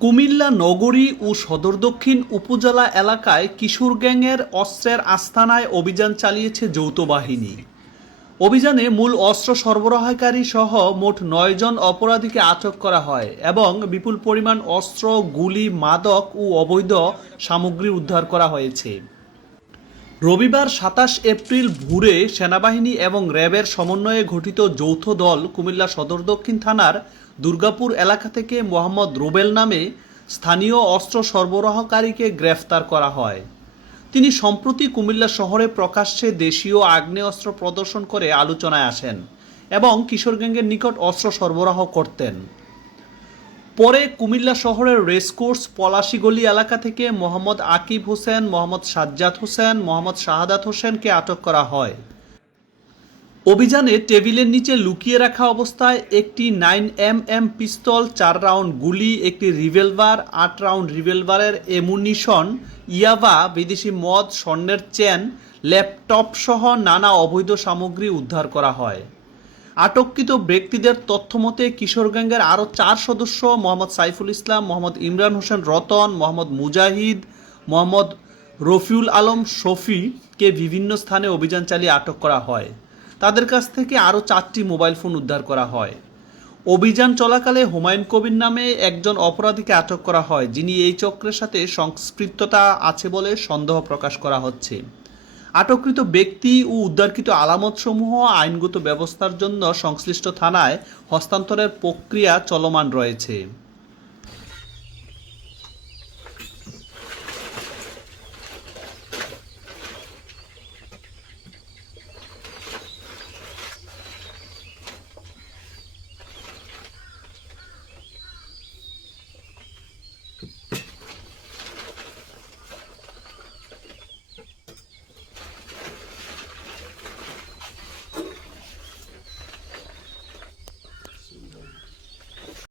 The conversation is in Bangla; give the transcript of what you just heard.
কুমিল্লা নগরী ও সদর দক্ষিণ উপজেলা এলাকায় কিশোর গ্যাংয়ের অস্ত্রের আস্তানায় অভিযান চালিয়েছে যৌথ বাহিনী। অভিযানে মূল অস্ত্র সরবরাহকারী সহ মোট ৯ জন অপরাধীকে আটক করা হয় এবং বিপুল পরিমাণ অস্ত্র, গুলি, মাদক ও অবৈধ সামগ্রী উদ্ধার করা হয়েছে। রবিবার ২৭ এপ্রিল ভোরে সেনাবাহিনী এবং র্যাবের সমন্বয়ে গঠিত যৌথ দল কুমিল্লা সদর দক্ষিণ থানার দুর্গাপুর এলাকা থেকে মোহাম্মদ রুবেল নামে স্থানীয় অস্ত্র সরবরাহকারীকে গ্রেফতার করা হয়। তিনি সম্প্রতি কুমিল্লা শহরে প্রকাশ্যে দেশীয় আগ্নেয়াস্ত্র প্রদর্শন করে আলোচনায় আসেন এবং কিশোর গ্যাংয়ের নিকট অস্ত্র সরবরাহ করতেন। পরে কুমিল্লা শহরের রেসকোর্স পলাশীগলি এলাকা থেকে মোহাম্মদ আকিব হোসেন, মোহাম্মদ সাজ্জাদ হোসেন, মোহাম্মদ শাহাদাত হোসেনকে আটক করা হয়। অভিযানে টেবিলের নিচে লুকিয়ে রাখা অবস্থায় একটি 9mm পিস্তল, 4 রাউন্ড গুলি, একটি রিভলভার, 8 রাউন্ড রিভলভারের এমুনিশন, ইয়াবা, বিদেশি মদ, স্বর্ণের চেন, ল্যাপটপ সহ নানা অবৈধ সামগ্রী উদ্ধার করা হয়। আটককৃত ব্যক্তিদের তথ্যমতে কিশোর গ্যাংয়ের আরও 4 সদস্য মোহাম্মদ সাইফুল ইসলাম, মোহাম্মদ ইমরান হোসেন রতন, মোহাম্মদ মুজাহিদ, মোহাম্মদ রফিউল আলম শফিকে বিভিন্ন স্থানে অভিযান চালিয়ে আটক করা হয়। তাদের কাছ থেকে আরও 4টি মোবাইল ফোন উদ্ধার করা হয়। অভিযান চলাকালে হুমায়ুন কবির নামে একজন অপরাধীকে আটক করা হয়, যিনি এই চক্রের সাথে সংশ্লিষ্টতা আছে বলে সন্দেহ প্রকাশ করা হচ্ছে। আটককৃত ব্যক্তি ও উদ্ধারকৃত আলামতসমূহ আইনগত ব্যবস্থার জন্য সংশ্লিষ্ট থানায় হস্তান্তরের প্রক্রিয়া চলমান রয়েছে।